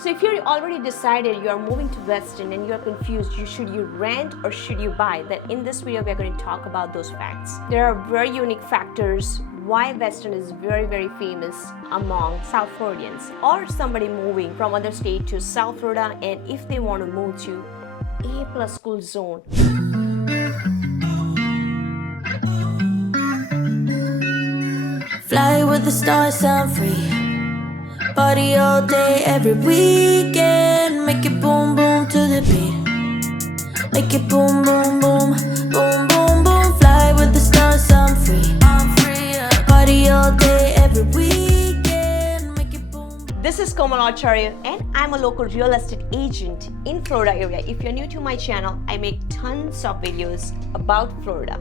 So if you're already decided you are moving to Weston and you're confused, should you rent or should you buy, then in this video we're going to talk about those facts. There are very unique factors why Weston is very famous among South Floridians or somebody moving from other state to South Florida, and if they want to move to A+ school zone. Fly with the stars, I'm free. Party all day, every weekend. Make it boom, boom to the beat. Make it boom, boom, boom, boom, boom, boom. Fly with the stars, I'm free. Party all day, every weekend. Make it boom. This is Komal Acharya and I'm a local real estate agent in Florida area. If you're new to my channel, I make tons of videos about Florida.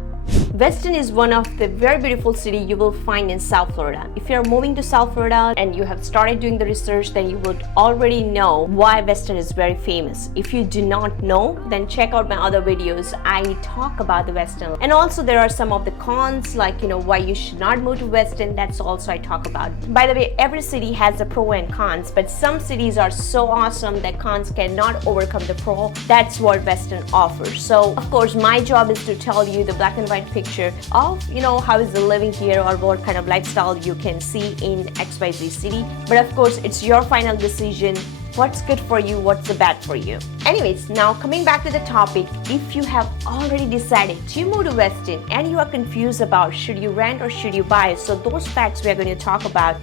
Weston is one of the very beautiful city you will find in South Florida. If you're moving to South Florida and you have started doing the research, then you would already know why Weston is very famous. If you do not know, then check out my other videos. I talk about the Weston. And also there are some of the cons, like why you should not move to Weston. That's also I talk about. By the way, every city has a pro and cons, but some cities are so awesome that cons cannot overcome the pro. That's what Weston offers. So of course my job is to tell you the black and white picture of how is the living here or what kind of lifestyle you can see in XYZ city. But of course it's your final decision, what's good for you, what's the bad for you. Anyways, now coming back to the topic, if you have already decided to move to Weston and you are confused about should you rent or should you buy, so those facts we are going to talk about,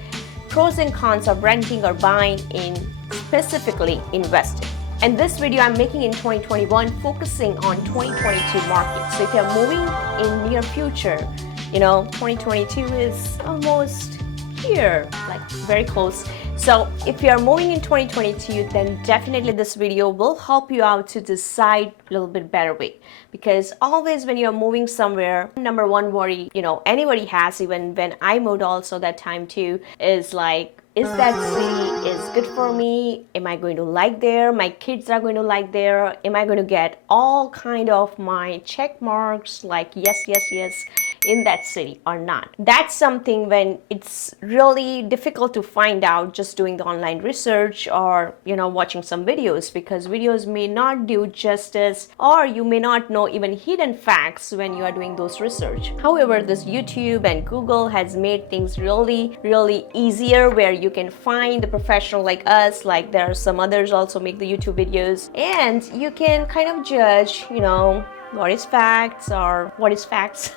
pros and cons of renting or buying in specifically in Weston. And this video I'm making in 2021, focusing on 2022 market. So if you're moving in near future, 2022 is almost here, like very close. So if you're moving in 2022, then definitely this video will help you out to decide a little bit better way. Because always when you're moving somewhere, number one worry, anybody has, even when I moved also that time too, is like, is that city is good for me? Am I going to like there? My kids are going to like there? Am I going to get all kind of my check marks like yes in that city or not? That's something when it's really difficult to find out just doing the online research or watching some videos, because videos may not do justice or you may not know even hidden facts when you are doing those research. However, this YouTube and Google has made things really easier, where you can find the professional like us, like there are some others also make the YouTube videos, and you can kind of judge what is facts or what is facts.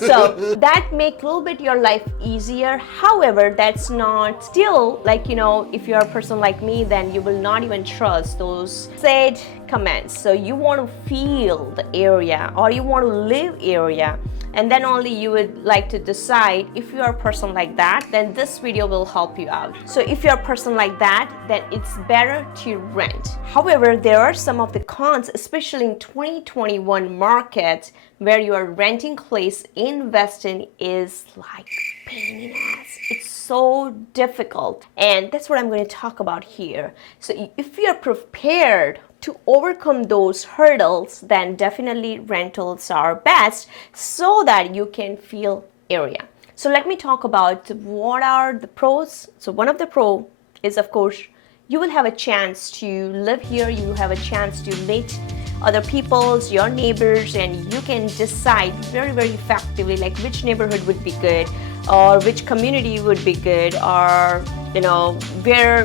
So that make a little bit your life easier. However, that's not still like if you're a person like me, then you will not even trust those said comments. So you want to feel the area or you want to live area, and then only you would like to decide. If you are a person like that, then this video will help you out. So if you're a person like that, then it's better to rent. However, there are some of the cons, especially in 2021 market, where you are renting place in Weston is like pain in the ass. It's so difficult, and that's what I'm going to talk about here. So if you're prepared to overcome those hurdles, then definitely rentals are best so that you can feel area. So let me talk about what are the pros. So one of the pro is, of course, you will have a chance to live here, you have a chance to meet other people's, your neighbors, and you can decide very effectively like which neighborhood would be good or which community would be good, or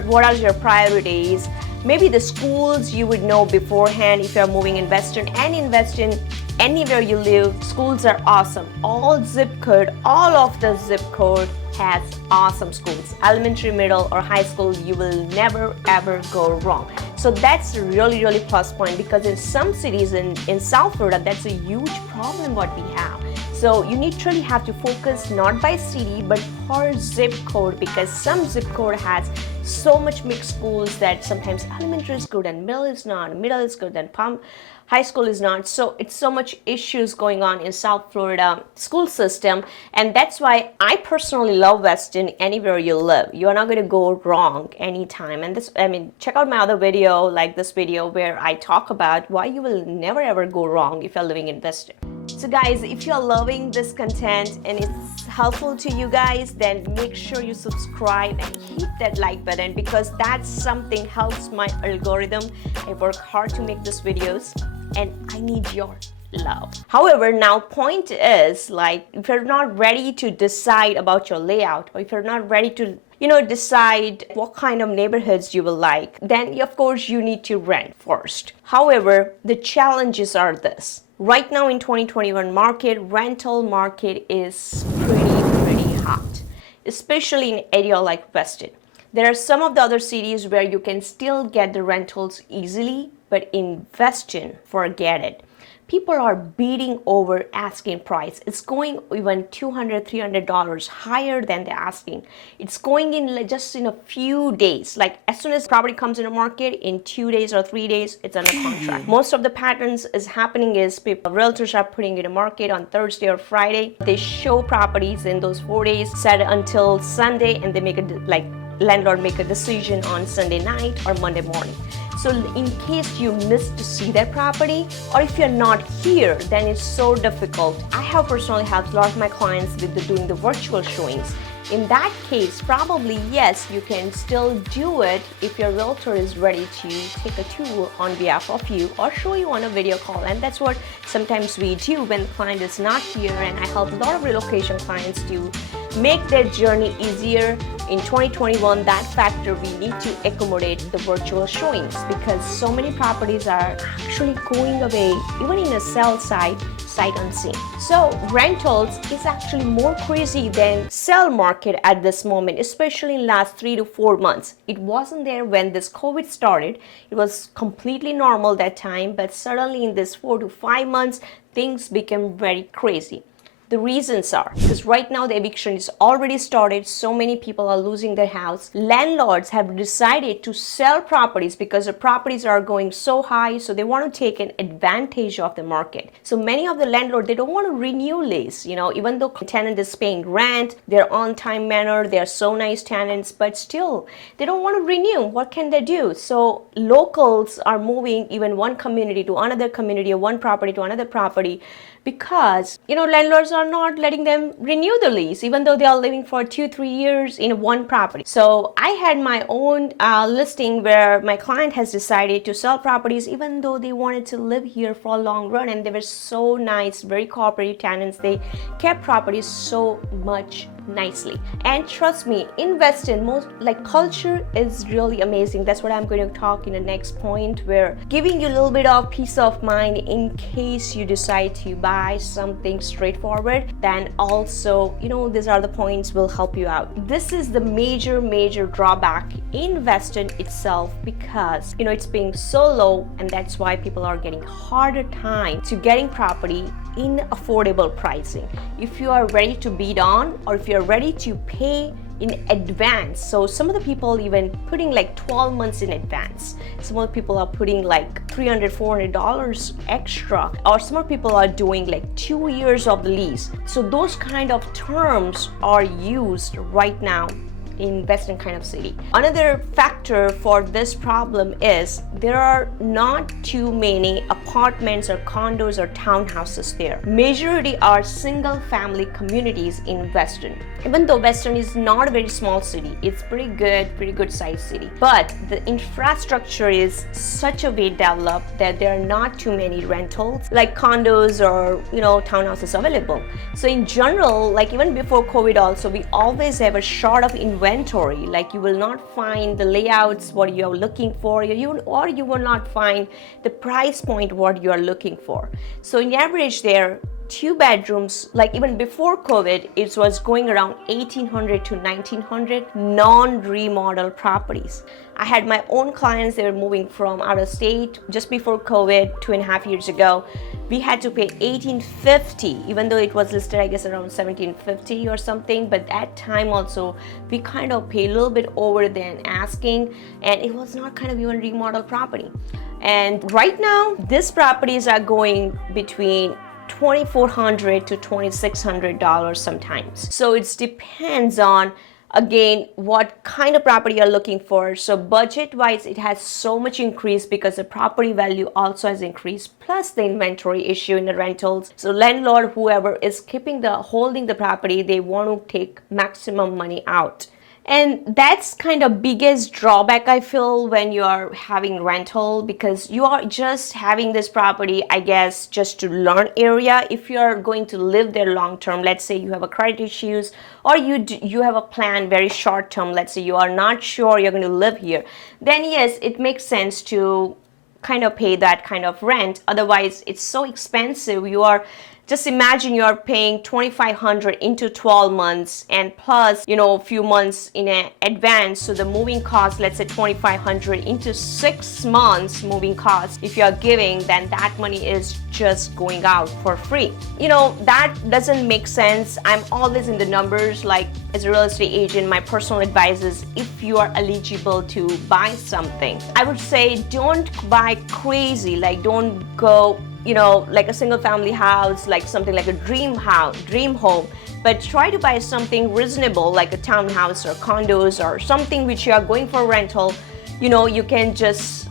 what are your priorities. Maybe the schools you would know beforehand if you're moving in Weston. And in Weston, anywhere you live, schools are awesome. All zip code, all of the zip code has awesome schools. Elementary, middle, or high school, you will never ever go wrong. So that's really plus point, because in some cities in South Florida, that's a huge problem what we have. So you really have to focus not by city but per zip code, because some zip code has so much mixed schools that sometimes elementary is good and middle is not, middle is good and high school is not. So it's so much issues going on in South Florida school system, and that's why I personally love Weston. Anywhere you live, you are not going to go wrong anytime. And check out my other video like this video where I talk about why you will never ever go wrong if you're living in Weston. So guys, if you're loving this content and it's helpful to you guys, then make sure you subscribe and hit that like button, because that's something helps my algorithm. I work hard to make these videos and I need your love. However, now point is, like, if you're not ready to decide about your layout, or if you're not ready to decide what kind of neighborhoods you will like, then of course you need to rent first. However, the challenges are this. Right now in 2021 market, rental market is pretty hot, especially in an area like Weston. There are some of the other cities where you can still get the rentals easily, but in Weston, forget it. People are beating over asking price. It's going even $200, $300 higher than the asking. It's going in just in a few days. Like as soon as property comes in the market, in 2 days or 3 days, it's under contract. Most of the patterns is happening is realtors are putting in the market on Thursday or Friday. They show properties in those 4 days, set until Sunday, and they make landlord make a decision on Sunday night or Monday morning. So in case you missed to see that property, or if you're not here, then it's so difficult. I have personally helped a lot of my clients with doing the virtual showings. In that case, probably yes, you can still do it if your realtor is ready to take a tour on behalf of you or show you on a video call. And that's what sometimes we do when the client is not here. And I help a lot of relocation clients to make their journey easier. In 2021, that factor we need to accommodate the virtual showings, because so many properties are actually going away, even in a sell side, sight unseen. So rentals is actually more crazy than sell market at this moment, especially in last 3 to 4 months. It wasn't there when this COVID started. It was completely normal that time, but suddenly in this 4 to 5 months, things became very crazy. The reasons are because right now the eviction is already started. So many people are losing their house. Landlords have decided to sell properties because the properties are going so high. So they want to take an advantage of the market. So many of the landlords, they don't want to renew lease. Even though tenant is paying rent, they're on time manner, they're so nice tenants, but still they don't want to renew. What can they do? So locals are moving even one community to another community or one property to another property, because landlords are not letting them renew the lease, even though they are living for 2-3 years in one property. So I had my own listing where my client has decided to sell properties even though they wanted to live here for a long run, and they were so nice, very cooperative tenants. They kept properties so much nicely. And trust me, in Weston, culture is really amazing. That's what I'm going to talk in the next point, where giving you a little bit of peace of mind in case you decide to buy something straightforward. Then also, these are the points will help you out. This is the major drawback in Weston itself, because it's being so low, and that's why people are getting harder time to getting property in affordable pricing. If you are ready to bid on, or if you're ready to pay in advance. So some of the people even putting like 12 months in advance. Some of the people are putting like $300, $400 extra, or some of the people are doing like 2 years of the lease. So those kind of terms are used right now in Western kind of city. Another factor for this problem is there are not too many apartments or condos or townhouses there. Majority are single family communities in Weston. Even though Weston is not a very small city, it's pretty good sized city. But the infrastructure is such a way developed that there are not too many rentals like condos or townhouses available. So in general, like even before COVID also, we always have a short of inventory. Like you will not find the layouts what you are looking for, or you will not find the price point what you are looking for. So in average there, 2 bedrooms, like even before COVID, it was going around 1800 to 1900 non-remodel properties. I had my own clients, they were moving from out of state just before COVID, 2.5 years ago. We had to pay $1,850, even though it was listed, I guess, around $1,750 or something. But that time also, we kind of pay a little bit over than asking, and it was not kind of even remodel property. And right now, these properties are going between $2,400 to $2,600 sometimes. So it depends on again, what kind of property you're looking for. So budget wise, it has so much increase because the property value also has increased, plus the inventory issue in the rentals. So landlord, whoever is holding the property, they want to take maximum money out. And that's kind of biggest drawback I feel when you are having rental, because you are just having this property, I guess, just to learn area. If you are going to live there long term, let's say you have a credit issues, or you have a plan very short term, let's say you are not sure you're going to live here, then yes, it makes sense to kind of pay that kind of rent. Otherwise, it's so expensive. Just imagine you're paying $2,500 into 12 months and plus, a few months in advance. So the moving cost, let's say $2,500 into 6 months moving cost, if you're giving, then that money is just going out for free. That doesn't make sense. I'm always in the numbers. Like as a real estate agent, my personal advice is if you are eligible to buy something, I would say don't buy crazy. Like don't go like a single family house, like something like a dream home, but try to buy something reasonable, like a townhouse or condos or something which you are going for rental. You can just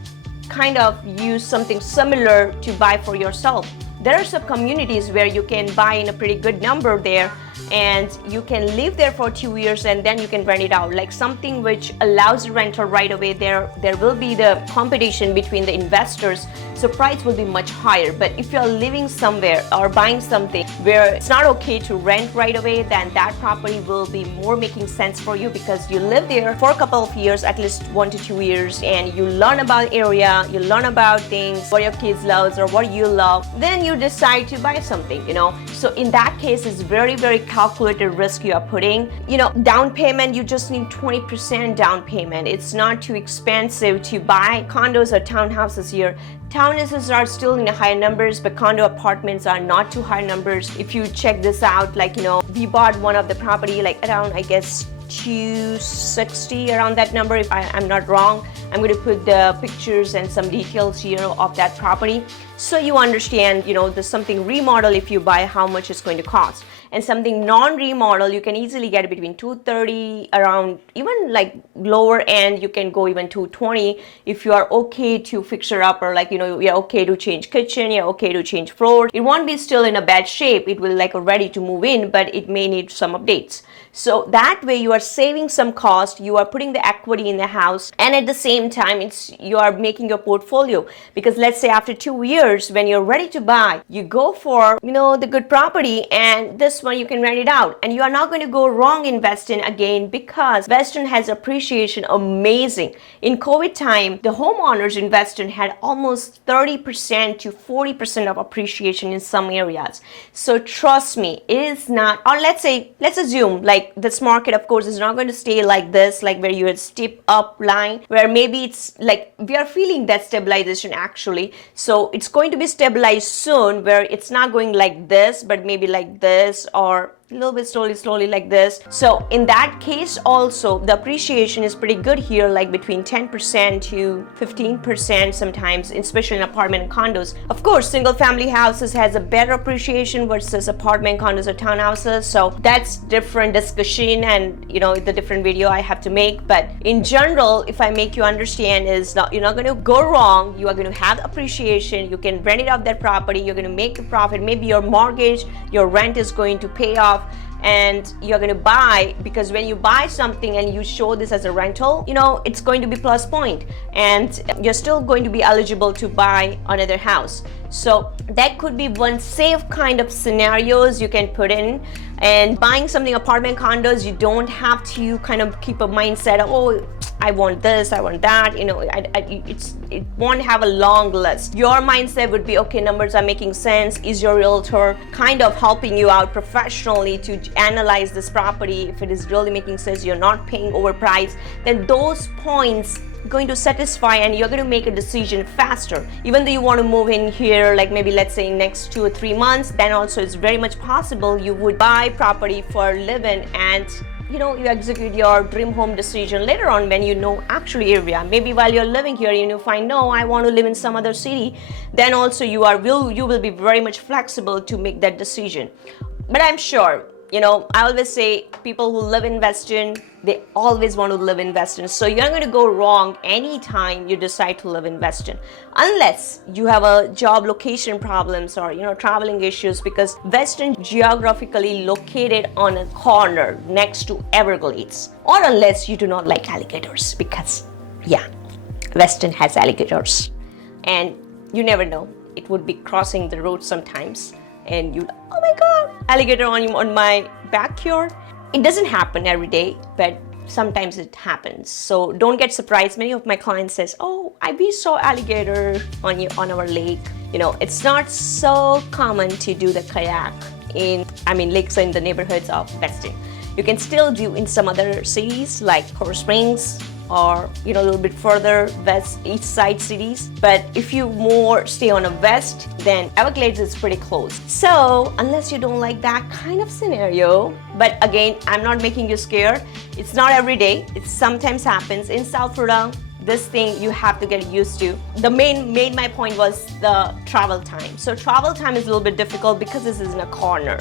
kind of use something similar to buy for yourself. There are some communities where you can buy in a pretty good number there, and you can live there for 2 years and then you can rent it out, like something which allows rental right away. There will be the competition between the investors, so price will be much higher. But if you're living somewhere or buying something where it's not okay to rent right away, then that property will be more making sense for you, because you live there for a couple of years, at least 1 to 2 years, and you learn about area, you learn about things, what your kids love or what you love, then you decide to buy something. So in that case, it's very, very calculated risk you are putting. Down payment, you just need 20% down payment. It's not too expensive to buy condos or townhouses here. Townhouses are still in the higher numbers, but condo apartments are not too high numbers. If you check this out, we bought one of the property around, I guess, 260, around that number, if I'm not wrong. I'm going to put the pictures and some details here of that property, so you understand, there's something remodel if you buy, how much it's going to cost. And something non-remodel, you can easily get between 230, around, even like lower end, you can go even 220 if you are okay to fix it up, or you're okay to change kitchen, you're okay to change floor. It won't be still in a bad shape. It will ready to move in, but it may need some updates. So that way you are saving some cost, you are putting the equity in the house, and at the same time you are making your portfolio. Because let's say after 2 years, when you're ready to buy, you go for the good property, and this one you can rent it out, and you are not going to go wrong in Weston again, because Weston has appreciation amazing. In COVID time, the homeowners in Weston had almost 30% to 40% of appreciation in some areas. So trust me, it is not, or let's assume this market, of course, is not going to stay like this, where you had steep up line, where maybe it's we are feeling that stabilization actually. So it's going to be stabilized soon, where it's not going like this, but maybe like this, or a little bit slowly like this. So in that case also, the appreciation is pretty good here, between 10% to 15% sometimes, especially in apartment and condos. Of course, single family houses has a better appreciation versus apartment, condos, or townhouses. So that's different discussion, and the different video I have to make. But in general, if I make you understand, is you're not going to go wrong. You are going to have appreciation. You can rent it out that property. You're going to make a profit. Maybe your mortgage, your rent is going to pay off, and you're going to buy, because when you buy something and you show this as a rental, it's going to be plus point, and you're still going to be eligible to buy another house. So that could be one safe kind of scenarios you can put in. And buying something apartment, condos, you don't have to kind of keep a mindset of, oh, I want this, I want that. It won't have a long list. Your mindset would be, okay, numbers are making sense. Is your realtor kind of helping you out professionally to analyze this property? If it is really making sense, you're not paying overpriced, then those points going to satisfy, and you're going to make a decision faster. Even though you want to move in here, maybe let's say next 2 or 3 months, then also it's very much possible you would buy property for living, and you execute your dream home decision later on when actually area. Maybe while you're living here, you find, no, I want to live in some other city, then also you will be very much flexible to make that decision. But I'm sure I always say people who live in Weston, they always want to live in Weston. So you're not going to go wrong anytime you decide to live in Weston, unless you have a job location problems or, traveling issues, because Weston geographically located on a corner next to Everglades, or unless you do not like alligators, because yeah, Weston has alligators. And you never know, it would be crossing the road sometimes and you, oh my god, alligator on my backyard. It doesn't happen every day, but sometimes it happens. So don't get surprised. Many of my clients says, oh, we saw alligator on our lake. It's not so common to do the kayak lakes in the neighborhoods of Weston. You can still do in some other cities like Coral Springs, or a little bit further west, east side cities. But if you more stay on a west, then Everglades is pretty close. So unless you don't like that kind of scenario, but again, I'm not making you scared. It's not every day. It sometimes happens in South Florida. This thing you have to get used to. The my point was the travel time. So travel time is a little bit difficult because this is in a corner.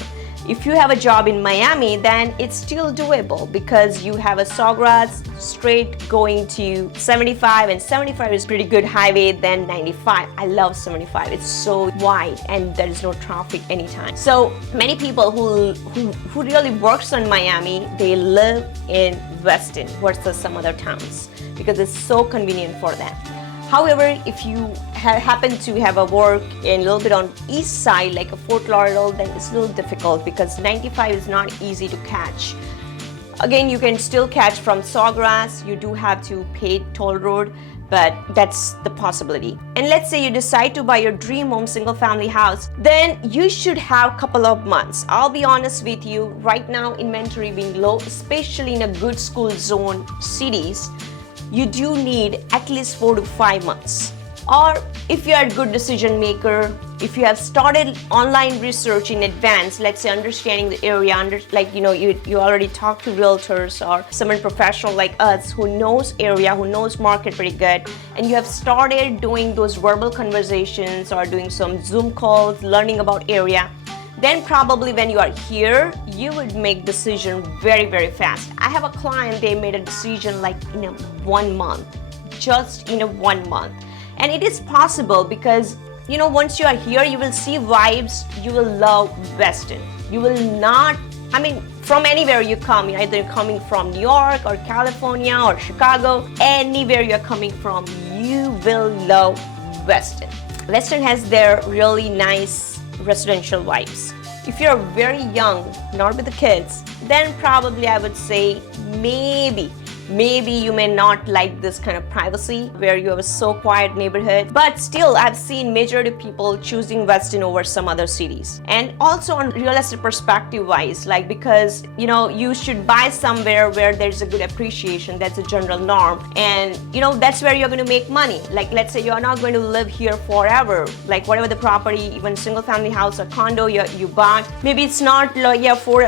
If you have a job in Miami, then it's still doable because you have a Sawgrass straight going to 75, and 75 is pretty good highway. Then 95. I love 75. It's so wide and there is no traffic anytime. So many people who really works on Miami, they live in Weston versus some other towns because it's so convenient for them. However, if you happen to have a work in a little bit on east side, like a Fort Lauderdale, then it's a little difficult because 95 is not easy to catch. Again, you can still catch from Sawgrass. You do have to pay toll road, but that's the possibility. And let's say you decide to buy your dream home, single family house, then you should have a couple of months. I'll be honest with you, right now inventory being low, especially in a good school zone cities, you do need at least 4 to 5 months. Or if you are a good decision maker, if you have started online research in advance, let's say understanding the area, you already talked to realtors or someone professional like us who knows area, who knows market pretty good, and you have started doing those verbal conversations or doing some Zoom calls, learning about area, then probably when you are here, you would make decision very, very fast. I have a client, they made a decision like in 1 month, just in 1 month. And it is possible because, once you are here, you will see vibes, you will love Weston. You will not, from anywhere you come, either you're coming from New York or California or Chicago, anywhere you're coming from, you will love Weston. Weston has their really nice residential vibes. If you're very young, not with the kids, then probably I would say maybe you may not like this kind of privacy where you have a so quiet neighborhood, but still I've seen majority of people choosing Weston over some other cities. And also on real estate perspective wise, because you should buy somewhere where there's a good appreciation. That's a general norm, and that's where you're going to make money. Let's say you're not going to live here forever, whatever the property, even single family house or condo you bought, maybe it's not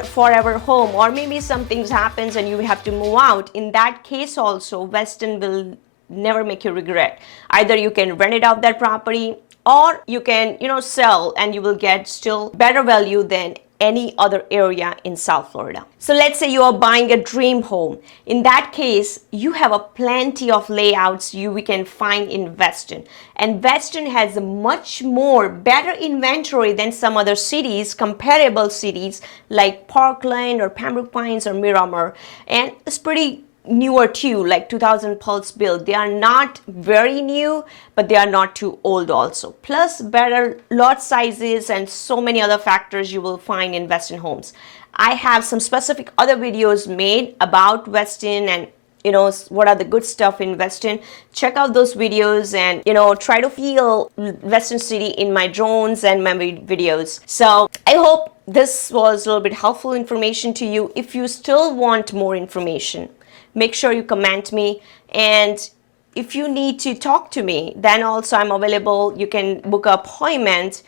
forever home, or maybe some things happens and you have to move out. In that case also, Weston will never make you regret. Either you can rent it out that property, or you can sell and you will get still better value than any other area in South Florida. So let's say you are buying a dream home. In that case, you have a plenty of layouts we can find in Weston. And Weston has a much more better inventory than some other cities, comparable cities like Parkland or Pembroke Pines or Miramar. And it's pretty newer too, like 2000 Pulse build. They are not very new, but they are not too old also. Plus better lot sizes and so many other factors you will find in Weston homes. I have some specific other videos made about Weston and what are the good stuff in Weston. Check out those videos and try to feel Weston City in my drones and my videos. So I hope this was a little bit helpful information to you. If you still want more information, make sure you comment me, and if you need to talk to me, then also I'm available. You can book an appointment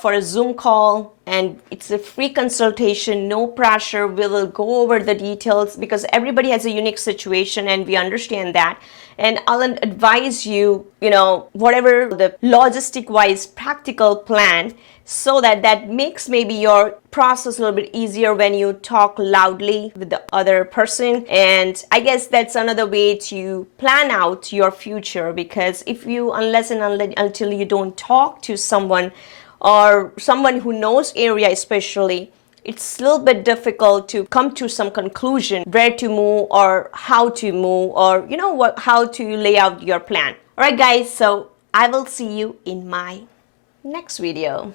for a Zoom call, and it's a free consultation, no pressure. We will go over the details because everybody has a unique situation and we understand that. And I'll advise you, whatever the logistic wise practical plan so that makes maybe your process a little bit easier when you talk loudly with the other person. And I guess that's another way to plan out your future, because if you until you don't talk to someone, or someone who knows area especially, it's a little bit difficult to come to some conclusion where to move or how to move, or how to lay out your plan. All right guys, so I will see you in my next video.